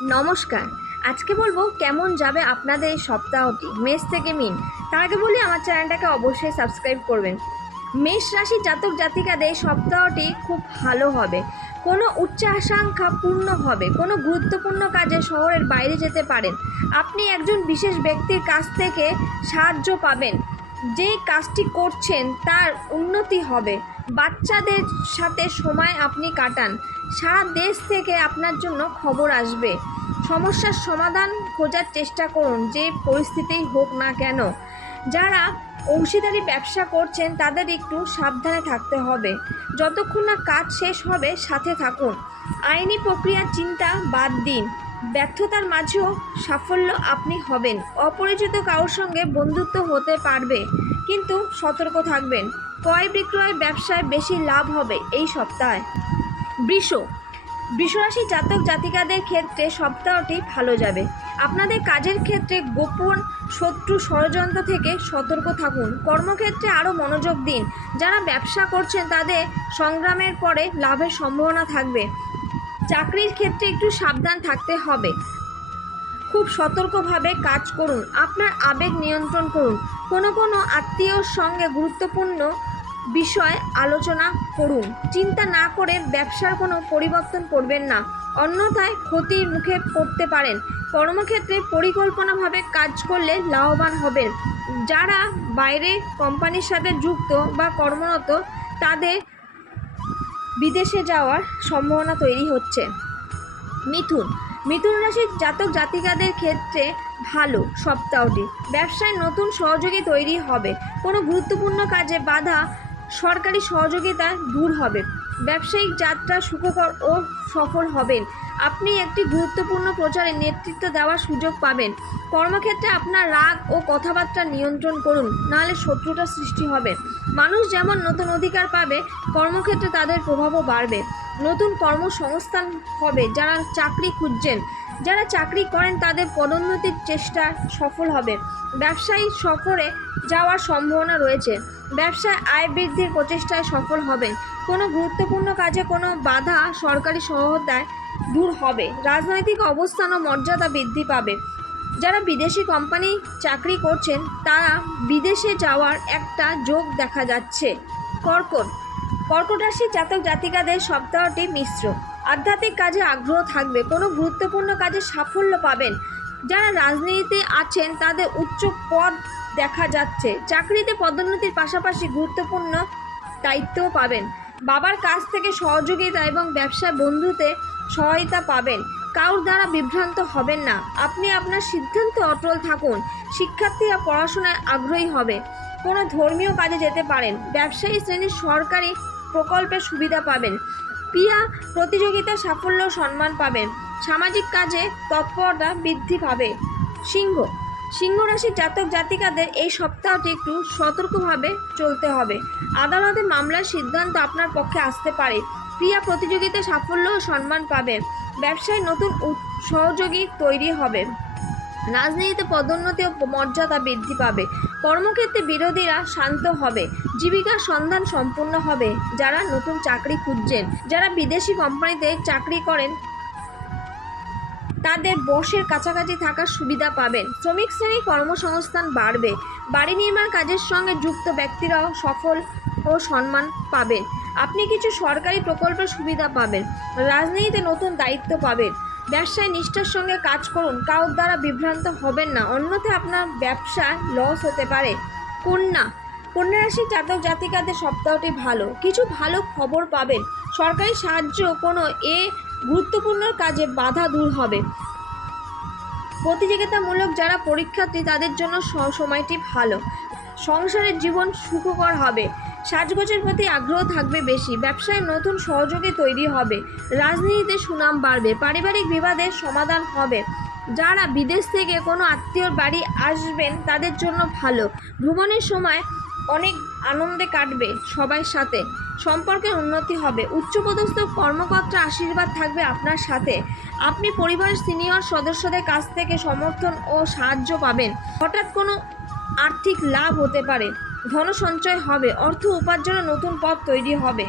নমস্কার। আজকে বলবো কেমন যাবে আপনাদের এই সপ্তাহটি মেষ থেকে মিন। তার আগে বলি আমার চ্যানেলটাকে অবশ্যই সাবস্ক্রাইব করবেন। মেষ রাশির জাতক জাতিকাদের এই সপ্তাহটি খুব ভালো হবে। কোনো উচ্চাকাঙ্ক্ষা পূর্ণ হবে। কোনো গুরুত্বপূর্ণ কাজে শহরের বাইরে যেতে পারেন। আপনি একজন বিশেষ ব্যক্তির কাছ থেকে সাহায্য পাবেন। যে কাজটি করছেন তার উন্নতি হবে। বাচ্চাদের সাথে সময় আপনি কাটান। সারা দেশ থেকে আপনার জন্য খবর আসবে। সমস্যার সমাধান খোঁজার চেষ্টা করুন, যে পরিস্থিতিই হোক না কেন। যারা অংশীদারি ব্যবসা করছেন তাদের একটু সাবধানে থাকতে হবে। যতক্ষণ না কাজ শেষ হবে সাথে থাকুন। আইনি প্রক্রিয়ার চিন্তা বাদ দিন। ব্যর্থতার মাঝেও সাফল্য আপনি হবেন। অপরিচিত কারোর সঙ্গে বন্ধুত্ব হতে পারবে, কিন্তু সতর্ক থাকবেন। ক্রয় বিক্রয় ব্যবসায় বেশি লাভ হবে এই সপ্তাহে। বৃষরাশি জাতক জাতিকাদের ক্ষেত্রে সপ্তাহটি ভালো যাবে। আপনাদের কাজের ক্ষেত্রে গোপন শত্রু ষড়যন্ত্র থেকে সতর্ক থাকুন। কর্মক্ষেত্রে আরও মনোযোগ দিন। যারা ব্যবসা করছেন তাদের সংগ্রামের পরে লাভের সম্ভাবনা থাকবে। চাকরির ক্ষেত্রে একটু সাবধান থাকতে হবে। খুব সতর্কভাবে কাজ করুন। আপনার আবেগ নিয়ন্ত্রণ করুন। কোনো আত্মীয়র সঙ্গে গুরুত্বপূর্ণ বিষয় আলোচনা করুন। চিন্তা না করে ব্যবসার কোনো পরিবর্তন করবেন না, অন্যথায় ক্ষতির মুখে পড়তে পারেন। কর্মক্ষেত্রে পরিকল্পনাভাবে কাজ করলে লাভবান হবেন। যারা বাইরে কোম্পানির সাথে যুক্ত বা কর্মরত তাদের বিদেশে যাওয়ার সম্ভাবনা তৈরি হচ্ছে। মিথুন রাশির জাতক জাতিকাদের ক্ষেত্রে ভালো সপ্তাহটি। ব্যবসায় নতুন সহযোগী তৈরি হবে। কোনো গুরুত্বপূর্ণ কাজে বাধা সরকারি সহযোগিতা দূর হবে। ব্যবসায়িক যাত্রা সুখকর ও সফল হবেন। আপনি একটি গুরুত্বপূর্ণ প্রচারে নেতৃত্ব দেওয়ার সুযোগ পাবেন। কর্মক্ষেত্রে আপনার রাগ ও কথাবার্তা নিয়ন্ত্রণ করুন, নাহলে শত্রুতা সৃষ্টি হবে। মানুষ যেমন নতুন অধিকার পাবে, কর্মক্ষেত্রে তাদের প্রভাবও বাড়বে। নতুন কর্মসংস্থান হবে। যারা চাকরি খুঁজছেন, যারা চাকরি করেন তাদের পদোন্নতির চেষ্টা সফল হবে। ব্যবসায়ী সফরে যাওয়ার সম্ভাবনা রয়েছে। ব্যবসায় আয় বৃদ্ধির প্রচেষ্টায় সফল হবেন। কোনো গুরুত্বপূর্ণ কাজে কোনো বাধা সরকারি সহায়তায় দূর হবে। রাজনৈতিক অবস্থান ও মর্যাদা বৃদ্ধি পাবে। যারা বিদেশি কোম্পানি চাকরি করছেন তারা বিদেশে যাওয়ার একটা যোগ দেখা যাচ্ছে। কর্কট রাশির জাতক জাতিকাদের সপ্তাহটি মিশ্র। আধ্যাত্মিক কাজে আগ্রহ থাকবে। কোনো গুরুত্বপূর্ণ কাজে সাফল্য পাবেন। যারা রাজনীতিতে আছেন তাদের উচ্চ পদ দেখা যাচ্ছে। চাকরিতে পদোন্নতির পাশাপাশি গুরুত্বপূর্ণ দায়িত্বও পাবেন। বাবার কাছ থেকে সহযোগিতা এবং ব্যবসায় বন্ধুতে সহায়তা পাবেন। কারোর দ্বারা বিভ্রান্ত হবেন না। আপনি আপনার সিদ্ধান্তে অটল থাকুন। শিক্ষার্থীরা পড়াশোনায় আগ্রহী হবে। কোনো ধর্মীয় কাজে যেতে পারেন। ব্যবসায়ী শ্রেণীর সরকারি প্রকল্পের সুবিধা পাবেন। ক্রীড়া প্রতিযোগিতায় সাফল্য সম্মান পাবেন। সামাজিক কাজে তৎপরতা বৃদ্ধি পাবে। সিংহ রাশির জাতক জাতিকাদের এই সপ্তাহটি একটু সতর্কভাবে চলতে হবে। আদালতে মামলার সিদ্ধান্ত আপনার পক্ষে আসতে পারে। ক্রীড়া প্রতিযোগিতায় সাফল্য ও সম্মান পাবেন। ব্যবসায় নতুন সহযোগী তৈরি হবে। রাজনীতিতে পদোন্নতি ও মর্যাদা বৃদ্ধি পাবে। কর্মক্ষেত্রে বিরোধীরা শান্ত হবে। জীবিকার সন্ধান সম্পূর্ণ হবে। যারা নতুন চাকরি খুঁজছেন, যারা বিদেশি কোম্পানিতে চাকরি করেন তাদের বসের কাছাকাছি থাকার সুবিধা পাবেন। শ্রমিক শ্রেণী কর্মসংস্থান বাড়বে। বাড়ি নির্মাণ কাজের সঙ্গে যুক্ত ব্যক্তিরাও সফল ও সম্মান পাবেন। আপনি কিছু সরকারি প্রকল্পের সুবিধা পাবেন। রাজনীতিতে নতুন দায়িত্ব পাবেন। ব্যবসায় নিষ্ঠার সঙ্গে কাজ করুন। কারোর দ্বারা বিভ্রান্ত হবেন না, অন্যথায় আপনার ব্যবসা লস হতে পারে। কন্যা রাশির জাতক জাতিকাদের সপ্তাহটি ভালো। কিছু ভালো খবর পাবেন। সরকারি সাহায্য কোনো গুরুত্বপূর্ণ কাজে বাধা দূর হবে। প্রতিযোগিতামূলক যারা পরীক্ষার্থী তাদের জন্য সময়টি ভালো। সংসারের জীবন সুখকর হবে। সাজগোজের প্রতি আগ্রহ থাকবে বেশি। ব্যবসায় নতুন সহযোগী তৈরি হবে। রাজনীতিতে সুনাম বাড়বে। পারিবারিক বিবাদের সমাধান হবে। যারা বিদেশ থেকে কোনো আত্মীয়র বাড়ি আসবেন তাদের জন্য ভালো। ভ্রমণের সময় অনেক আনন্দে কাটবে সবার সাথে। সম্পর্কের উন্নতি হবে। উচ্চপদস্থ কর্মকর্তার আশীর্বাদ থাকবে আপনার সাথে। আপনি পরিবারের সিনিয়র সদস্যদের কাছ থেকে সমর্থন ও সাহায্য পাবেন। হঠাৎ কোনো আর্থিক লাভ হতে পারে। ধন সঞ্চয় হবে। অর্থ উপার্জনের নতুন পথ তৈরি হবে।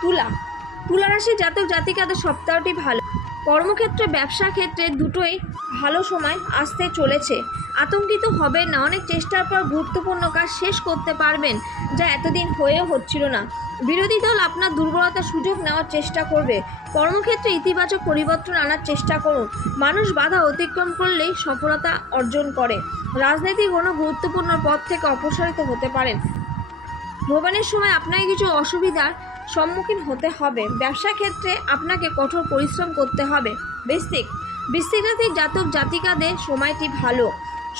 তুলা রাশির জাতক জাতিকাদের সপ্তাহটি ভালো। কর্মক্ষেত্রে ব্যবসা ক্ষেত্রে দুটোই ভালো সময় আসতে চলেছে। আতঙ্কিত হবেন না, অনেক চেষ্টার পর গুরুত্বপূর্ণ কাজ শেষ করতে পারবেন যা এতদিন হয়েও হচ্ছিল না। বিরোধী দল আপনার দুর্বলতার সুযোগ নেওয়ার চেষ্টা করবে। কর্মক্ষেত্রে ইতিবাচক পরিবর্তন আনার চেষ্টা করুন। মানুষ বাধা অতিক্রম করলেই সফলতা অর্জন করে। রাজনৈতিক কোনো গুরুত্বপূর্ণ পদ থেকে অপসারিত হতে পারেন। ভ্রমণের সময় আপনাকে কিছু অসুবিধার সম্মুখীন হতে হবে। ব্যবসা ক্ষেত্রে আপনাকে কঠোর পরিশ্রম করতে হবে। বৃশ্চিক রাশির জাতক জাতিকাদের সময়টি ভালো।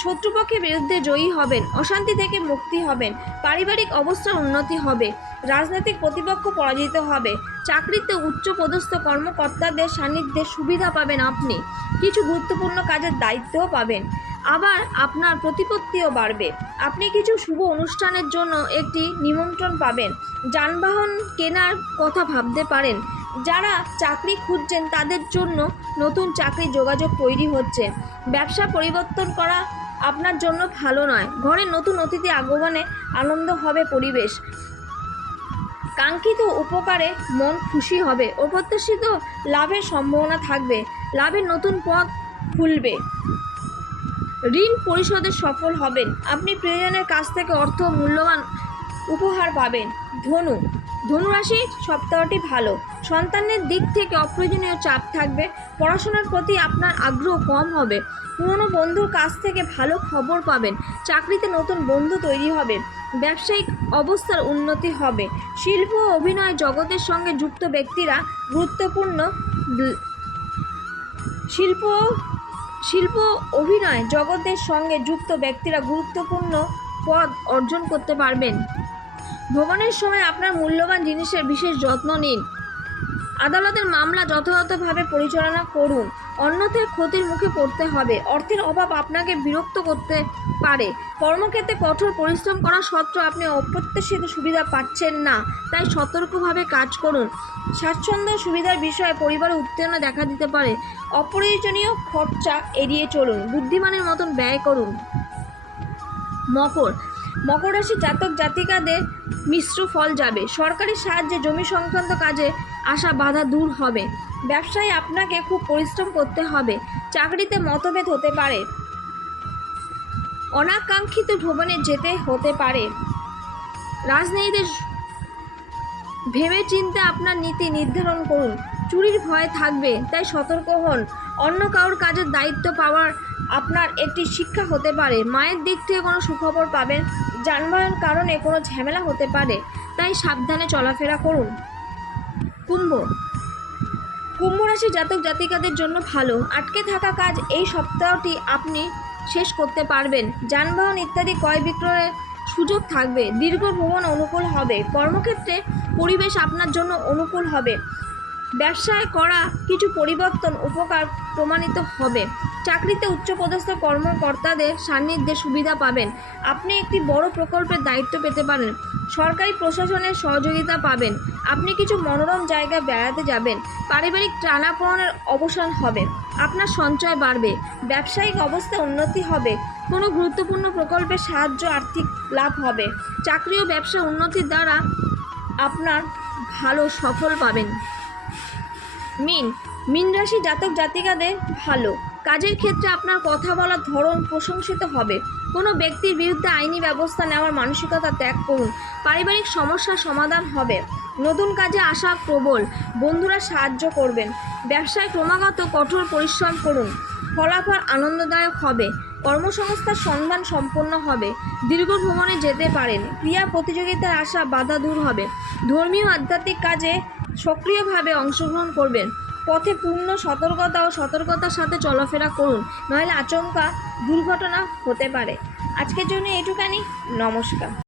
শত্রুপক্ষের বিরুদ্ধে জয়ী হবেন, অশান্তি থেকে মুক্তি হবেন, পারিবারিক অবস্থার উন্নতি হবে, রাজনৈতিক প্রতিপক্ষ পরাজিত হবে, চাকরিতে উচ্চপদস্থ কর্মকর্তাদের সান্নিধ্যে সুবিধা পাবেন, আপনি কিছু গুরুত্বপূর্ণ কাজের দায়িত্বও পাবেন, আবার আপনার প্রতিপত্তিও বাড়বে। আপনি কিছু শুভ অনুষ্ঠানের জন্য একটি নিমন্ত্রণ পাবেন। যানবাহন কেনার কথা ভাবতে পারেন। যারা চাকরি খুঁজছেন তাদের জন্য নতুন চাকরি যোগাযোগ তৈরি হচ্ছে। ব্যবসা পরিবর্তন করা আপনার জন্য ভালো নয়। ঘরে নতুন অতিথি আগমনে আনন্দ হবে পরিবেশ। কাঙ্ক্ষিত উপকারে মন খুশি হবে। অপ্রত্যাশিত লাভের সম্ভাবনা থাকবে। লাভের নতুন পথ খুলবে। ঋণ পরিশোধে সফল হবেন। আপনি প্রিয়জনের কাছ থেকে অর্থ মূল্যবান উপহার পাবেন। ধনুরাশির সপ্তাহটি ভালো। সন্তানের দিক থেকে অপ্রয়োজনীয় চাপ থাকবে। পড়াশোনার প্রতি আপনার আগ্রহ কম হবে। পুরনো বন্ধুর কাছ থেকে ভালো খবর পাবেন। চাকরিতে নতুন বন্ধু তৈরি হবে। ব্যবসায়িক অবস্থার উন্নতি হবে। শিল্প ও অভিনয় জগতের সঙ্গে যুক্ত ব্যক্তিরা গুরুত্বপূর্ণ পদ অর্জন করতে পারবেন। ভ্রমণের সময় আপনার মূল্যবান জিনিসের বিশেষ যত্ন নিন। আদালতের মামলা যথাযথভাবে পরিচালনা করুন, অন্যথায় ক্ষতির মুখে পড়তে হবে। অর্থের অভাব আপনাকে বিরক্ত করতে পারে। কর্মক্ষেত্রে কঠোর পরিশ্রম করা সত্ত্বেও আপনি অপ্রত্যাশিত সুবিধা পাচ্ছেন না, তাই সতর্কভাবে কাজ করুন। স্বাচ্ছন্দ্য সুবিধার বিষয়ে পরিবারে উত্তেজনা দেখা দিতে পারে। অপ্রয়োজনীয় খরচা এড়িয়ে চলুন। বুদ্ধিমানের মতন ব্যয় করুন। মকর রাশি জাতক জাতিকাদের মিশ্র ফল যাবে। সরকারি সাহায্যে জমি সংক্রান্ত কাজে আসা বাধা দূর হবে। ব্যবসায় আপনাকে খুব পরিশ্রম করতে হবে। চাকরিতে মতভেদ হতে পারে। অনাকাঙ্ক্ষিত ভ্রমণে যেতে হতে পারে। রাজনীতিতে ভেবে চিন্তে আপনার নীতি নির্ধারণ করুন। চুরির ভয় থাকবে, তাই সতর্ক হন। অন্য কারোর কাজের দায়িত্ব পাওয়ার আপনার একটি শিক্ষা হতে পারে। মায়ের দিক থেকে কোনো সুখবর পাবেন। যানবাহন কারণে কোনো ঝামেলা হতে পারে, তাই সাবধানে চলাফেরা করুন। কুম্ভ রাশি জাতক জাতিকাদের জন্য ভালো। আটকে থাকা কাজ এই সপ্তাহটি আপনি শেষ করতে পারবেন। যানবাহন ইত্যাদি ক্রয় বিক্রয়ের সুযোগ থাকবে। দীর্ঘ ভ্রমণ অনুকূল হবে। কর্মক্ষেত্রে পরিবেশ আপনার জন্য অনুকূল হবে। ব্যবসায় করা কিছু পরিবর্তন উপকার প্রমাণিত হবে। চাকরিতে উচ্চপদস্থ কর্মকর্তাদের সান্নিধ্যে সুবিধা পাবেন। আপনি একটি বড় প্রকল্পের দায়িত্ব পেতে পারেন। সরকারি প্রশাসনের সহযোগিতা পাবেন। আপনি কিছু মনোরম জায়গায় বেড়াতে যাবেন। পারিবারিক টানাপোড়েনের অবসান হবে। আপনার সঞ্চয় বাড়বে। ব্যবসায়িক অবস্থা উন্নতি হবে। কোনো গুরুত্বপূর্ণ প্রকল্পের সাহায্য আর্থিক লাভ হবে। চাকরি ও ব্যবসা উন্নতির দ্বারা আপনার ভালো সফল পাবেন। মীন রাশি জাতক জাতিকাদের ভালো। কাজের ক্ষেত্রে আপনার কথা বলার ধরন প্রশংসিত হবে। কোনো ব্যক্তির বিরুদ্ধে আইনি ব্যবস্থা নেওয়ার মানসিকতা ত্যাগ করুন। পারিবারিক সমস্যার সমাধান হবে। নতুন কাজে আসা প্রবল। বন্ধুরা সাহায্য করবেন। ব্যবসায় ক্রমাগত কঠোর পরিশ্রম করুন। ফলাফল আনন্দদায়ক হবে। কর্মসংস্থার সন্ধান সম্পন্ন হবে। দীর্ঘ ভ্রমণে যেতে পারেন। ক্রীড়া প্রতিযোগিতায় আসা বাধা দূর হবে। ধর্মীয় আধ্যাত্মিক কাজে সক্রিয়ভাবে অংশগ্রহণ করবেন। পথে পূর্ণ সতর্কতা ও সতর্কতার সাথে চলাফেরা করুন, নইলে আচমকা দুর্ঘটনা হতে পারে। আজকের জন্য এটুখানি। নমস্কার।